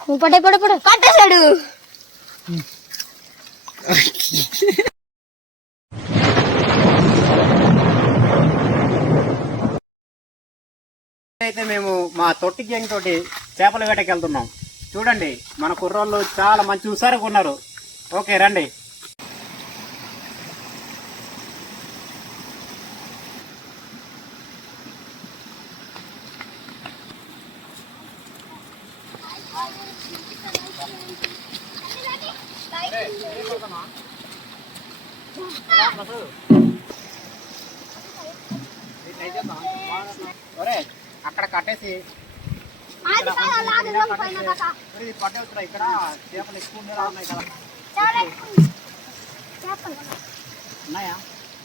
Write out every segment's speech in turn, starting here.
నువ్వు పడే పడే పడే కట్టేశాడు. అయితే మేము మా తొట్టి గ్యాంగ్ తోటి చేపల వేటకి వెళ్తున్నాం. చూడండి మన కుర్రోళ్ళు చాలా మంచి హుషారుగా ఉన్నారు. ఓకే రండి. అక్కడ కట్టేసి పట్టేస్తున్నా. ఇక్కడ చేపలు ఎక్కువ ఉండేలా ఉన్నాయి కదా, ఉన్నాయా?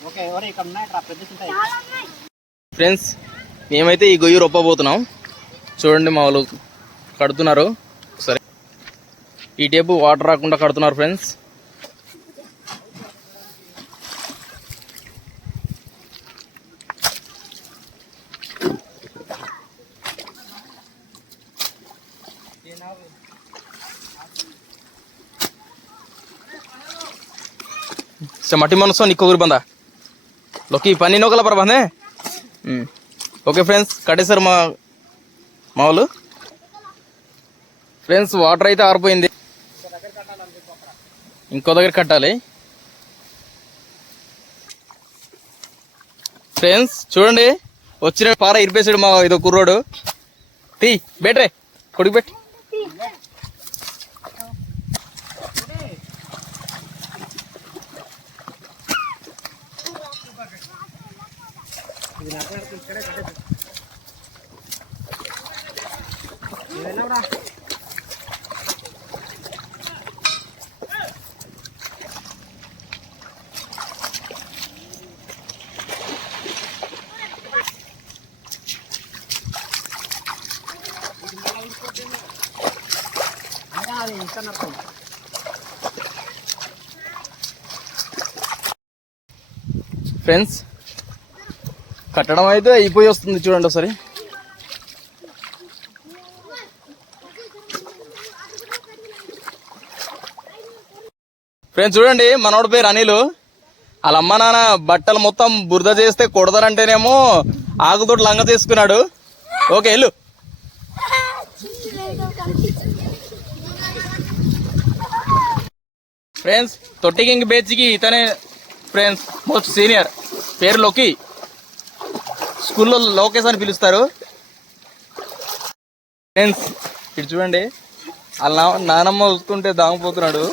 ఓకే ఎవరు ఇక్కడ ఉన్నాయి పెద్ద. ఫ్రెండ్స్ మేమైతే ఈ గొయ్యి రొప్పబోతున్నాం. చూడండి మా వాళ్ళు కడుతున్నారు. సరే ఈ టేపు వాటర్ రాకుండా కడుతున్నారు ఫ్రెండ్స్. मटी मनसो निको बंदा लोकी पनी नोकला पर बंदे. ओके फ्रेंड्स कटेसर మా వాళ్ళు ఫ్రెండ్స్ వాటర్ అయితే ఆరిపోయింది. ఇంకో దగ్గర కట్టాలి. ఫ్రెండ్స్ చూడండి వచ్చిన పార ఇరిపేసాడు మా ఇదో కుర్రోడు. తీ బెట్రే కొడుకు పెట్టి. ఫ్రెండ్స్ కట్టడం అయితే అయిపోయి వస్తుంది. చూడండి ఒకసారి. ఫ్రెండ్స్ చూడండి మనోడి పేరు అనిల్. వాళ్ళ అమ్మ నాన్న బట్టలు మొత్తం బురద చేస్తే కొడతారంటేనేమో ఆకుతోటి లంగ తీసుకున్నాడు. ఓకే వెళ్ళు. ఫ్రెండ్స్ తొట్టి కింగ్ బేచ్కి ఇతనే ఫ్రెండ్స్ మోస్ట్ సీనియర్. పేరు లోకి, స్కూల్లో లోకేష్ అని పిలుస్తారు. ఫ్రెండ్స్ ఇటు చూడండి వాళ్ళ నానమ్మ వస్తుంటే దాంగిపోతున్నాడు.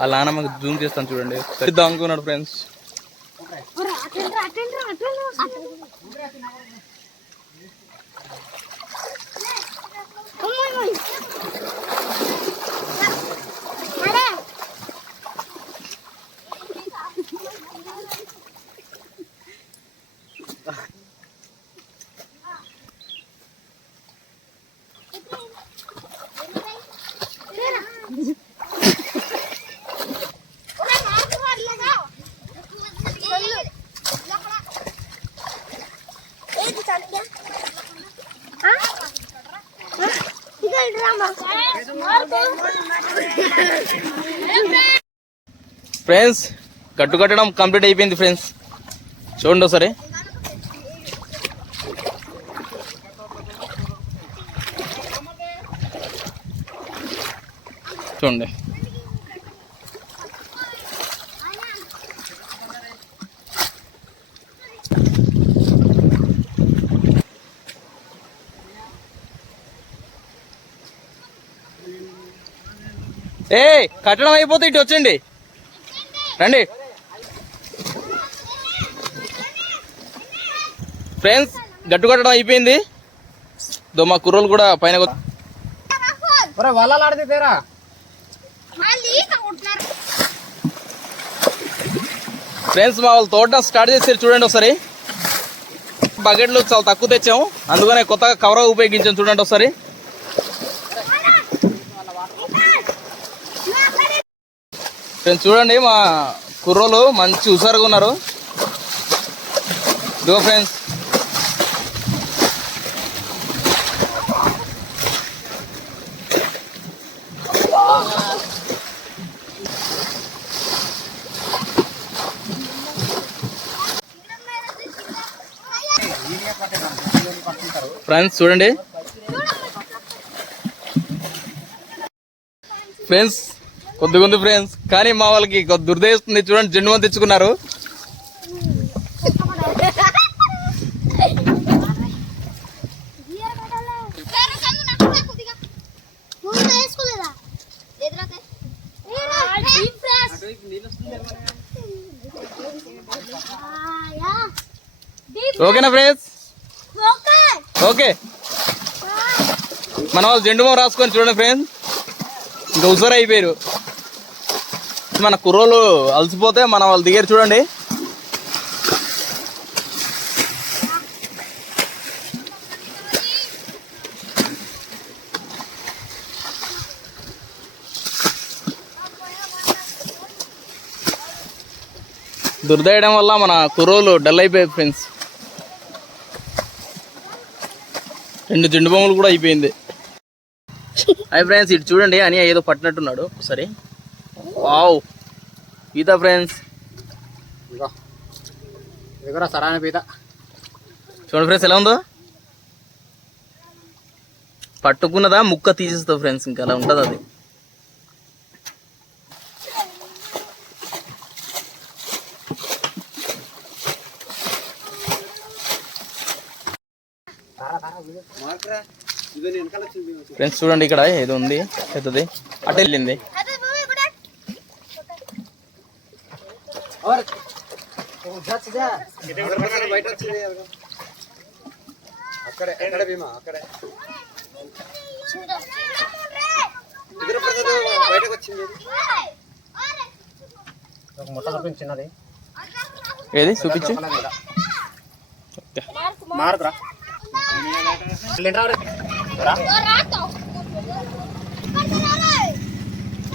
వాళ్ళ నానమ్మకి జూమ్ చేస్తాను చూడండి. దాంగుకున్నాడు ఫ్రెండ్స్. ఫ్రెండ్స్ కట్టు కట్టడం కంప్లీట్ అయిపోయింది ఫ్రెండ్స్. చూడండి ఒకసారి. చూడండి కట్టడం అయిపోతే ఇటు వచ్చండి రండి. ఫ్రెండ్స్ గట్టు కట్టడం అయిపోయింది. మా కుర్రోలు కూడా పైన ఫ్రెండ్స్ మా వాళ్ళు తోటం స్టార్ట్ చేసారు. చూడండి ఒకసారి. బకెట్లు చాలా తక్కువ తెచ్చాము, అందుకనే కొత్తగా కవర్ ఉపయోగించాం. చూడండి ఒకసారి. ఫ్రెండ్స్ చూడండి మా కుర్రోలు మంచి హుషారుగా ఉన్నారు. ఇదిగో ఫ్రెండ్స్ ఫ్రెండ్స్ చూడండి ఫ్రెండ్స్, కొద్దిగా ఉంది ఫ్రెండ్స్, కానీ మా వాళ్ళకి కొద్ది దుర్దేస్తుంది. చూడండి జెండు మంది తెచ్చుకున్నారు. ఓకేనా ఫ్రెండ్స్? ఓకే, మన వాళ్ళు జెండు బాం రాసుకొని చూడండి ఫ్రెండ్స్, ఇంకా హుజారు అయిపోయారు. మన కుర్రోలు అలసిపోతే మన వాళ్ళు దిగారు చూడండి. దుర్దేయడం వల్ల మన కుర్రోలు డల్ అయిపోయాయి ఫ్రెండ్స్. 2 జెండు బొమ్మలు కూడా అయిపోయింది. హాయ్ ఫ్రెండ్స్, ఇటు చూడండి అని ఏదో పట్టినట్టున్నాడు ఒకసారి. వావ్, పీత ఫ్రెండ్స్, సరైన పీత చూడండి ఫ్రెండ్స్ ఎలా ఉందో. పట్టుకున్నదా ముక్క తీసేస్తావు ఫ్రెండ్స్, ఇంకా అలా ఉంటుంది అది. ఫ్రెండ్స్ చూడండి ఇక్కడ ఏదో ఉంది పెద్దది, అటు వెళ్ళింది. చిన్నది ఏది చూపించు. మారుతురా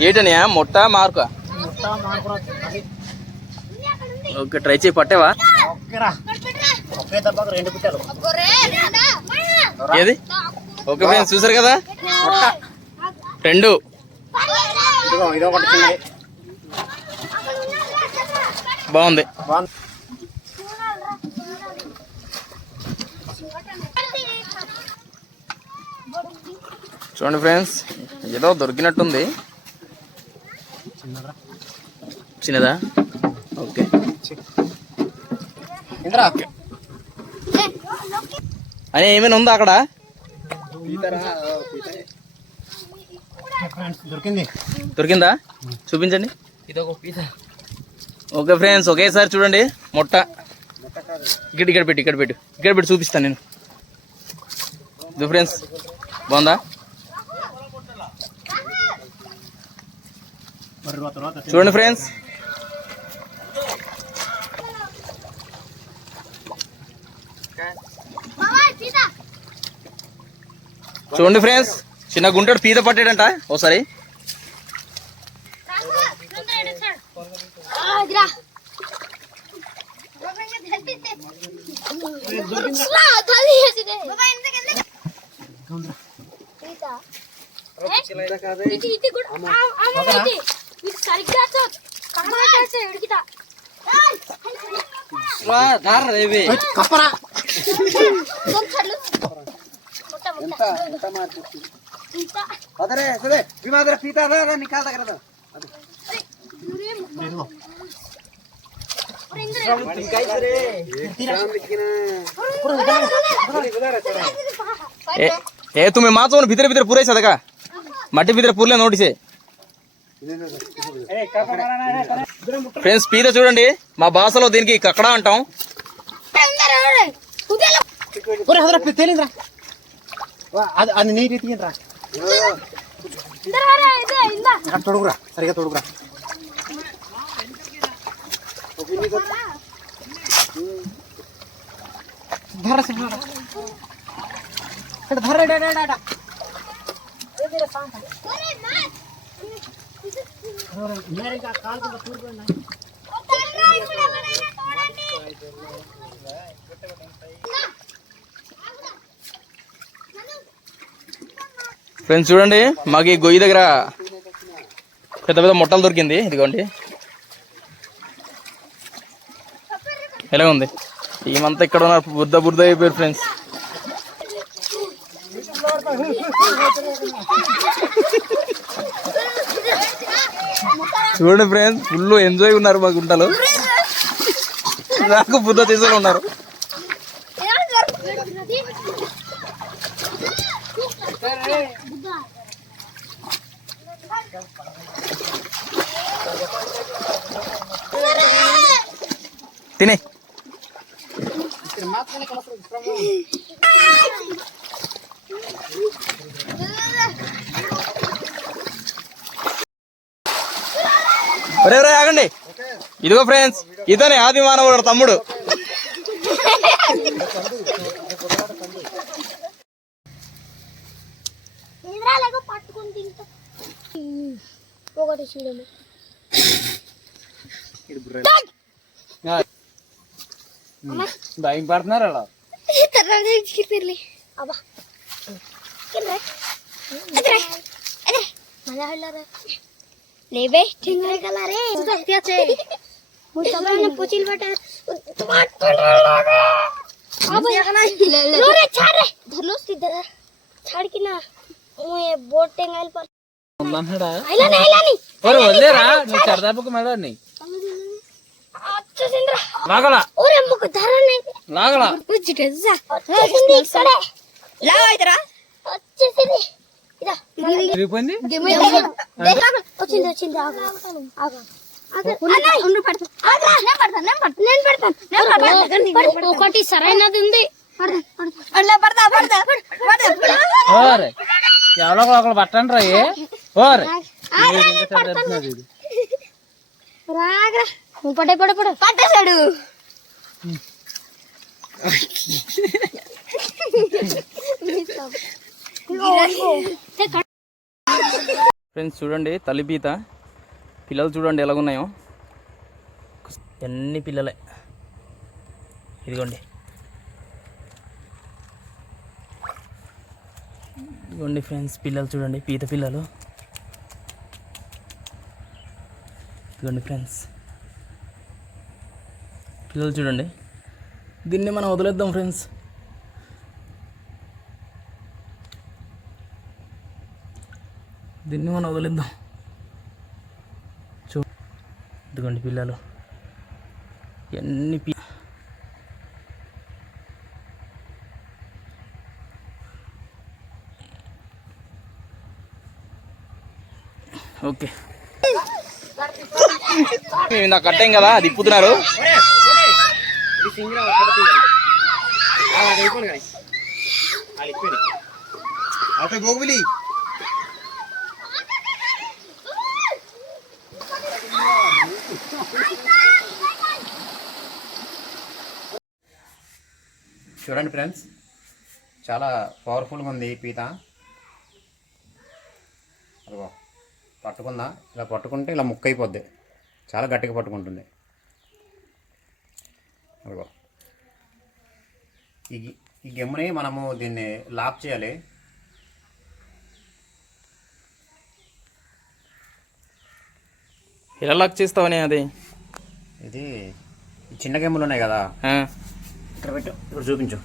ఏంటనియా మొట్ట మార్క? ఓకే, ట్రై చేయి. పట్టేవా? ఏది? ఓకే ఫ్రెండ్స్ చూసారు కదా, 2. బాగుంది. చూడండి ఫ్రెండ్స్, ఏదో దొరికినట్టుంది. చిన్నదా? ఓకే, అని ఏమైనా ఉందా అక్కడ? దొరికిందా? చూపించండి. ఓకే ఫ్రెండ్స్, ఒకేసారి చూడండి మొట్ట. ఇక్కడ పెట్టి చూపిస్తాను నేను. ఇది ఫ్రెండ్స్ బాగుందా? చూడండి ఫ్రెండ్స్, చూడండి ఫ్రెండ్స్, చిన్న గుంటడు పీత పట్టాడంట ఓసారి. ए तुम्हें माचो भीतर भीतर पूरे सदका मट्टी भीतर पूरले नोटिसे फ्रेंड्स पीता చూడండి మా భాషలో దీనికి కక్కడా అంటాం ఒరే హదర తేలింద్రా అది అది నీ రీతి ఏంట్రా ఇందరా ఇదే ఇందా అక్కడ తొడుగురా సరిగా తొడుగురా ధర సిబ్రా ఇక్కడ ధర డా ఏ దే సాంత ఒరే మార్ मेरे का काल को टूर करना ఫ్రెండ్స్ చూడండి మాకు ఈ గొయ్యి దగ్గర పెద్ద పెద్ద మొట్టలు దొరికింది ఇదిగోండి ఎలా ఉంది ఏమంతా ఇక్కడ ఉన్న బుర్ద అయిపోయారు ఫ్రెండ్స్ చూడండి ఫ్రెండ్స్, ఫుల్ ఎంజాయ్ ఉన్నారు మా గుంటలో. నాకు బుద్ధ తీసుకుని ఉన్నారు. తినే ఒరే ఆగండి. ఇదిగో ఫ్రెండ్స్, ఇతనే ఆది మానవుడు తమ్ముడు. ఒకటి చూడము భయం పడుతున్నారు అలా. लेबे ठीक है कला रे क्या छे मुझे ने पूछिल बटा अब लो रे छाड़ रे धरलो सीधा छाड़ की ना ये बोट टेंगाइल पर ఉందన్నాడా? आइला नहीं ఒరే వదిలేరా, నువ్వు సరదాపుకు మెదడిని अच्छा सिंद्रा లాగలా ओरे मुक धरा नहीं లాగలా. कुछ गजा सिंद्री सड़े लाओ इधर अच्छे से इधर తిరిగిపోయింది. देखा వచ్చింది ఆగు ఉండు పడతా ఆగ్రా నేను పడతా ఒకటి సరైనది ఉంది ఓరే ఎవరో ఒకరు పట్టండి రా. ఓరే రాగ్రా పడే పట్టేశాడు. ఫ్రెండ్స్ చూడండి, తలిపీత పిల్లలు చూడండి ఎలాగున్నాయో. అన్ని పిల్లలే. ఇదిగోండి ఇదిగోండి ఫ్రెండ్స్, పిల్లలు చూడండి, పీత పిల్లలు. ఇదిగోండి ఫ్రెండ్స్, పిల్లలు చూడండి. దీన్ని మనం వదిలేద్దాం ఫ్రెండ్స్. దీన్ని మనం వదిలేద్దాం. ఇదిగోండి పిల్లలు ఎన్ని ఓకే, మేము ఇందాక కట్టాం కదా, అది ఇప్పుతున్నారు. గోగులి చూడండి ఫ్రెండ్స్, చాలా పవర్ఫుల్గా ఉంది ఈ పీత. అదిగో పట్టుకుందా, ఇలా పట్టుకుంటే ఇలా ముక్క అయిపోద్ది, చాలా గట్టిగా పట్టుకుంటుంది. అదిగో ఈ గెమ్ముని మనము దీన్ని లాక్ చేయాలి. ఎలా లాక్ చేస్తావని? అది ఇది చిన్న గెమ్ములు ఉన్నాయి కదా, ఇక్కడ పెట్టు, ఇక్కడ చూపించు.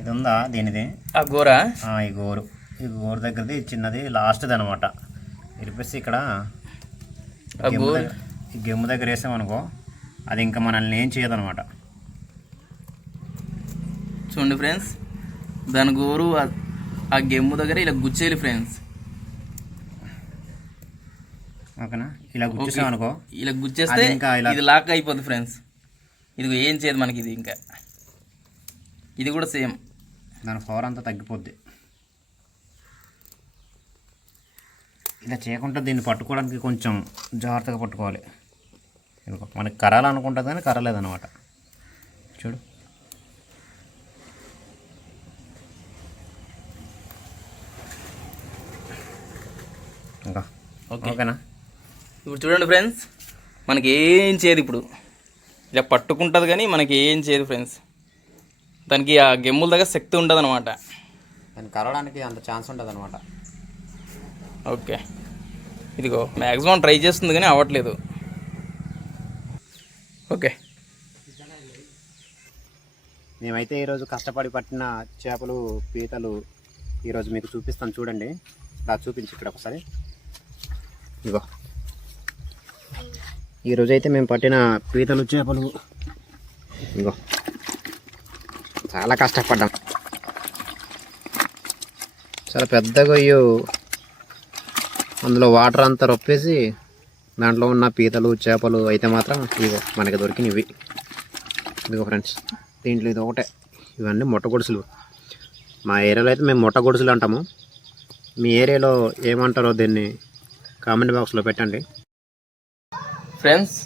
ఇది ఉందా దీనిది? ఆ గోరా, ఈ గోరు దగ్గరది చిన్నది లాస్ట్ది అనమాట. ఇరిపేసి ఇక్కడ ఈ గెమ్ము దగ్గర వేసామనుకో, అది ఇంకా మనల్ని ఏం చేయదనమాట. చూడండి ఫ్రెండ్స్, దాని గోరు ఆ గెమ్ము దగ్గర ఇలా గుచ్చేయాలి ఫ్రెండ్స్. ఓకేనా? ఇలా గుచ్చేసామనుకో, ఇలా గుచ్చేస్తే ఇది లాక్ అయిపోద్ది ఫ్రెండ్స్. ఇది ఏం చేయదు మనకి. ఇది ఇంకా ఇది కూడా సేమ్, దాని పవర్ అంతా తగ్గిపోద్ది. ఇలా చేయకుండా దీన్ని పట్టుకోవడానికి కొంచెం జాగ్రత్తగా పట్టుకోవాలి. మనకి కరాలనుకుంటుంది కానీ కరలేదన్నమాట. చూడు, ఇంకా ఓకేనా? ఇప్పుడు చూడండి ఫ్రెండ్స్, మనకి ఏం చేయదు. ఇప్పుడు ఇలా పట్టుకుంటుంది కానీ మనకి ఏం చేయదు ఫ్రెండ్స్. దానికి ఆ గెమ్ముల దగ్గర శక్తి ఉండదు అనమాట. దాన్ని కరవడానికి అంత ఛాన్స్ ఉంటుంది అనమాట. ఓకే, ఇదిగో మ్యాక్సిమం ట్రై చేస్తుంది కానీ అవ్వట్లేదు. ఓకే మేమైతే ఈరోజు కష్టపడి పట్టిన చేపలు పీతలు ఈరోజు మీకు చూపిస్తాను చూడండి. ఇలా చూపించి ఇక్కడ ఒకసారి. ఇగో ఈరోజు అయితే మేము పట్టిన పీతలు చేపలు ఇగో చాలా కష్టపడ్డాం. చాలా పెద్దగా అయ్యో, అందులో వాటర్ అంతా రొప్పేసి దాంట్లో ఉన్న పీతలు చేపలు అయితే మాత్రం ఇగో మనకి దొరికినవి. ఇదిగో ఫ్రెండ్స్, దీంట్లో ఇది ఒకటే. ఇవన్నీ మొట్ట గొడుసులు. మా ఏరియాలో అయితే మేము మొట్ట గొడుసులు అంటాము. మీ ఏరియాలో ఏమంటారో దీన్ని కామెంట్ బాక్స్లో పెట్టండి. ఫ్రెండ్స్,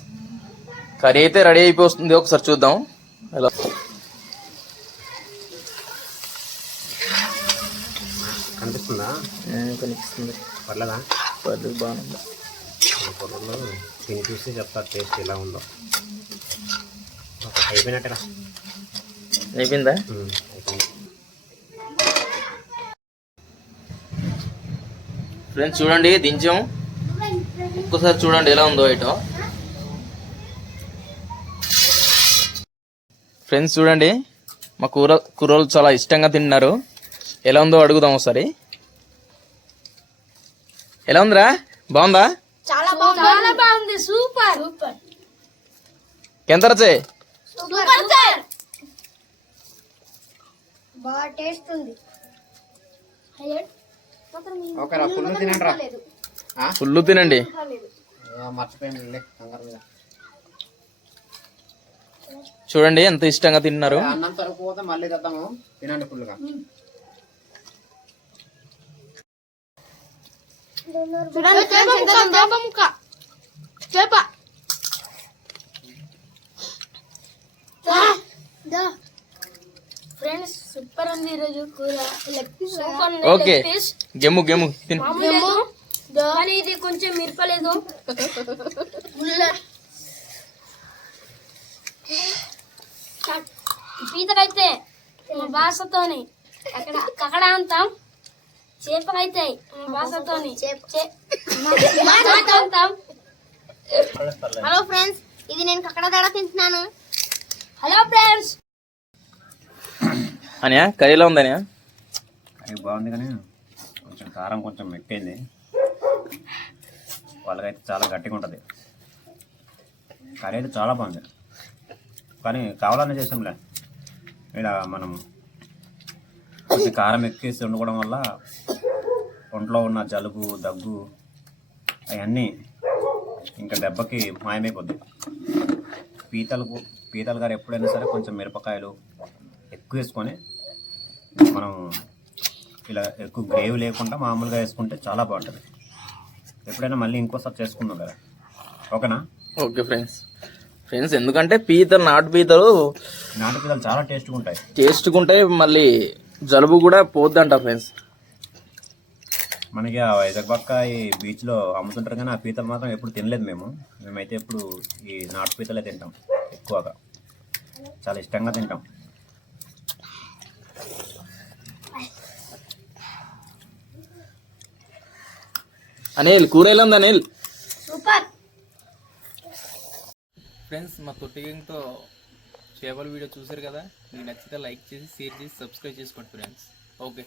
కర్రీ అయితే రెడీ అయిపోతుంది. ఒకసారి చూద్దాం ఎలా. కనిపిస్తుందా? కనిపిస్తుంది. పర్లేదా? పర్లేదు, బాగుంది. కూరల్లో తిని చూసి చెప్తా టేస్ట్ ఎలా ఉందో. అయిపోయినట్టేనా? అయిపోయిందా? అయిపోయింది. ఫ్రెండ్స్ చూడండి, దించాం. ఒక్కసారి చూడండి ఎలా ఉందో ఐటమ్. ఫ్రెండ్స్ చూడండి, మా కూరలు చాలా ఇష్టంగా తిన్నారు. ఎలా ఉందో అడుగుదాం ఒకసారి. ఎలా ఉందిరా? బాగుందా? చాలా బాగుంది. సూపర్. ఎంత రచే? బాగా టేస్ట్ ఉంది. ఓకేరా, ఫుల్ తినండి రా. ఫుల్ తినండి. మర్చిపోయింది కంగారు మీద. చూడండి ఎంత ఇష్టంగా తిన్నారు. అన్నం సరిపోతే మళ్ళీ తెద్దాము. తినండి ఫుల్గా. చేప ఫ్రెండ్స్, సూపర్ ఉంది ఈరోజు కూర. ఓకే, గెమ్ము గెమ్ము తిను. కానీ ఇది కొంచెం మిరపలేదు. పీతకైతే బాసతోని కకడ అంటాం. చేపకైతే బాసతోని అంటాం. హలో ఫ్రెండ్స్, ఇది నేను కకడ దడ తింటున్నాను. Hello friends. అనియా కర్రీలో ఉందనియా? అది బాగుంది కానీ కొంచెం కారం కొంచెం ఎక్కువైంది. వాళ్ళకైతే చాలా గట్టిగా ఉంటుంది. కర్రీ అయితే చాలా బాగుంది కానీ కావాలనే చేసాంలే. ఇక్కడ మనం కొంచెం కారం ఎక్కువేసి వండుకోవడం వల్ల ఒంట్లో ఉన్న జలుబు దగ్గు అవన్నీ ఇంకా దెబ్బకి మాయమైపోద్ది. పీతలు గారు ఎప్పుడైనా సరే కొంచెం మిరపకాయలు ఎక్కువ వేసుకొని మనం ఇలా ఎక్కువ గ్రేవీ లేకుండా మామూలుగా వేసుకుంటే చాలా బాగుంటుంది. ఎప్పుడైనా మళ్ళీ ఇంకోసారి చేసుకుందాం కదా. ఓకేనా? ఓకే ఫ్రెండ్స్ ఎందుకంటే పీతలు నాటు పీతలు చాలా టేస్ట్గా ఉంటాయి. మళ్ళీ జలుబు కూడా పోద్దంట ఫ్రెండ్స్. మనకి ఆ వైజాగ్ పక్క ఈ బీచ్లో అమ్ముతుంటారు కానీ ఆ పీతలు మాత్రం ఎప్పుడు తినలేదు. మేమైతే ఎప్పుడు ఈ నాటు పీతలే తింటాం ఎక్కువగా. చాలా ఇష్టంగా తింటాం. అనిల్ కూర ఎలా ఉంది అనిల్? సూపర్. ఫ్రెండ్స్, మా తొట్టి గ్యాంగ్తో చేపల వీడియో చూసారు కదా. మీకు నచ్చితే లైక్ చేసి, షేర్ చేసి, సబ్స్క్రైబ్ చేసుకోండి ఫ్రెండ్స్. ఓకే.